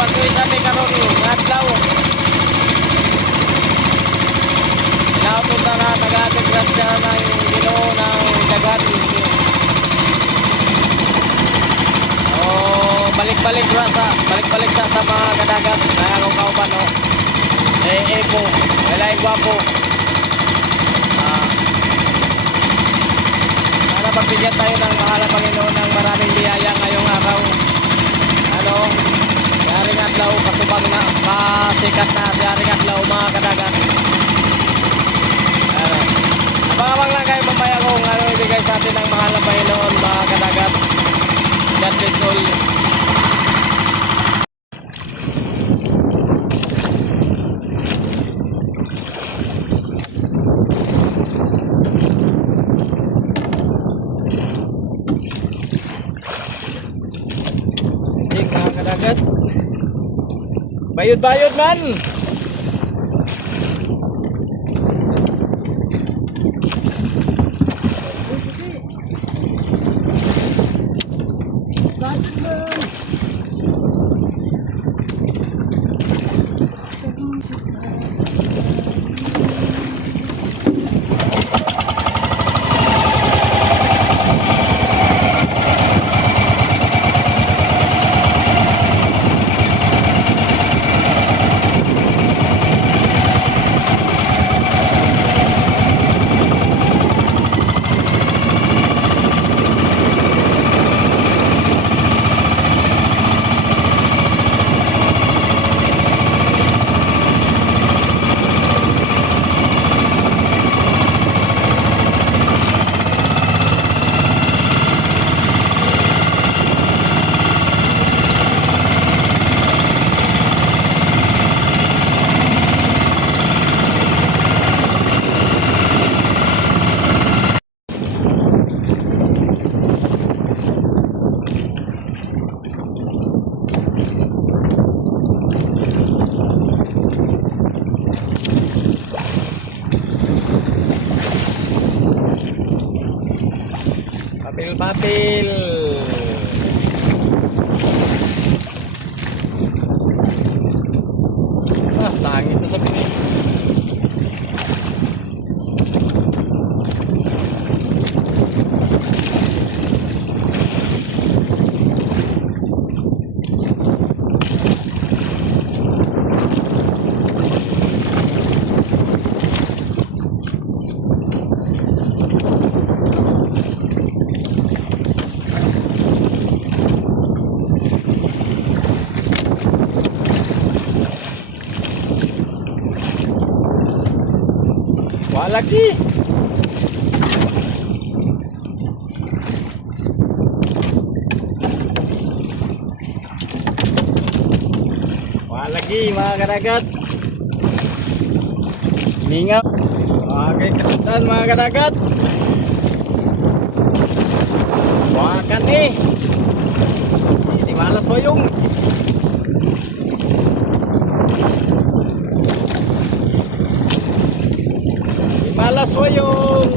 Pagkuha kami karon adlaw. Napunta na taga-ating grasya ng Ginoo ng dagat. Balik-balik rasa, balik-balik sa mga kadagat. Kaya akong kauban o. Epo, walay gwapo. Sana pagbigyan tayo ng mahal na Panginoon ng maraming biyaya ngayong araw. Yaring adlaw, kasubang na, pasikat na yaring adlaw mga kadagat. Abang-abang lang kayo mamaya kung ano ibigay sa atin ng mahal na Panginoon mga kadagat. God bless all. Mga kadagat, bayod-bayod man. Papil-papil. Sangit na sa pinig. Lagi mga kadagat, ningaw. Okay, kasudan mga kadagat, wakan ini malas wayong. Malas wayong.